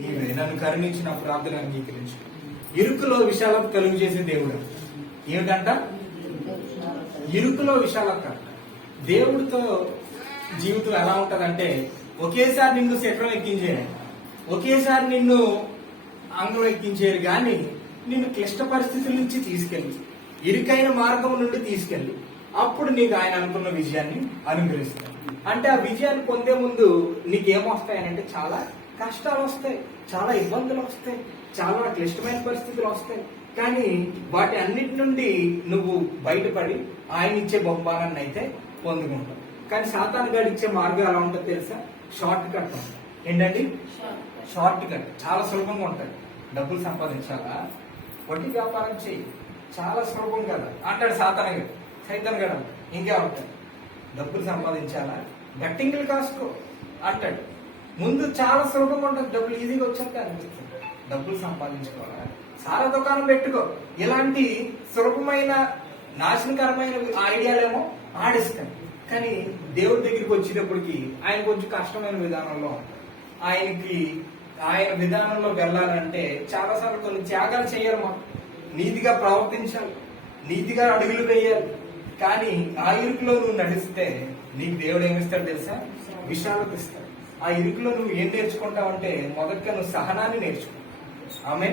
నీవే నన్ను కరుణించి నా ప్రార్థన అంగీకరించు. ఇరుకులో విశాలత కలుగు చేసే దేవుడు ఏమిటంట? ఇరుకులో విశాలత. దేవుడితో జీవితం ఎలా ఉంటదంటే, ఒకేసారి నిన్ను చక్రం ఎక్కించేయాలి, ఒకేసారి నిన్ను అంగం ఎక్కించేది, కానీ నిన్ను క్లిష్ట పరిస్థితుల నుంచి తీసుకెళ్ళి, ఇరుకైన మార్గం నుండి తీసుకెళ్ళి, అప్పుడు నీకు ఆయన అనుకున్న విజయాన్ని అనుగ్రహిస్తాడు. అంటే ఆ విజయాన్ని పొందే ముందు నీకేమొస్తాయనంటే చాలా కష్టాలు వస్తాయి, చాలా ఇబ్బందులు వస్తాయి, చాలా క్లిష్టమైన పరిస్థితులు వస్తాయి. కానీ వాటి అన్నిటి నుండి నువ్వు బయటపడి ఆయన ఇచ్చే బహుమానాన్ని అయితే పొందుకుంటావు. కానీ సాతాను గారు ఇచ్చే మార్గం ఎలా ఉంటుందో తెలుసా? షార్ట్ కట్ ఉంటుంది. ఏంటండి? Short cut. చాలా సులభంగా ఉంటుంది. డబ్బులు సంపాదించాలా, వడ్డీ వ్యాపారం చేయి, చాలా సులభం కదా అంటాడు సాతాను గారు. సైతాన్ గడ ఇంకే ఉంటాడు. డబ్బులు సంపాదించాలా, బెట్టింగ్లు కాసుకో అంటాడు. ముందు చాలా సులభంగా ఉంటుంది, డబ్బులు ఈజీగా వచ్చాక అనిపిస్తుంది. డబ్బులు సంపాదించుకోవాలా, సారా దుకాణం పెట్టుకో, ఇలాంటి సులభమైన నాశనకరమైన ఐడియాలేమో ఆడిస్తాయి. కానీ దేవుడి దగ్గరికి వచ్చేటప్పటికి ఆయన కొంచెం కష్టమైన విధానంలో ఉంటాడు. ఆయన విధానంలో వెళ్ళాలంటే చాలాసార్లు కొన్ని త్యాగాలు చేయాలి, మనం నీతిగా ప్రవర్తించాలి, నీతిగా అడుగులు వేయాలి. కానీ ఆ ఇరుకులో నువ్వు నడిస్తే నీకు దేవుడు ఏమిస్తాడు తెలుసా? విశాలత ఇస్తాడు. ఆ ఇరుకులో నువ్వు ఏం నేర్చుకుంటావంటే, మొదటిగా నువ్వు సహనాన్ని నేర్చుకుంటావు. ఆమె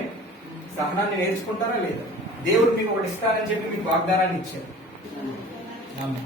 సహనాన్ని నేర్చుకుంటారా లేదా? దేవుడు మీకు ఒకటి ఇస్తానని చెప్పి మీకు వాగ్దానాన్ని ఇచ్చాడు. ఆమె